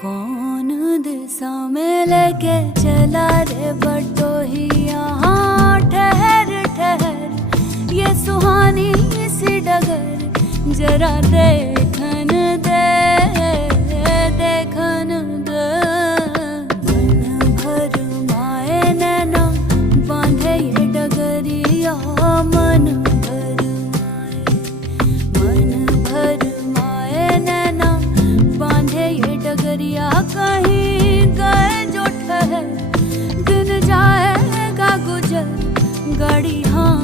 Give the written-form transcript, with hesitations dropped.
कौन दिशा में लेके चला रे बटोहिया। हाँ ठहर ठहर ये सुहानी सी डगर जरा देखन दे देखन दे। मन भर माए नैना बांधे ये डगरिया। मन भर माए नैना बांधे ये डगरिया। कहीं गए जो ठहर दिन जाएगा गुजर गाड़ी। हाँ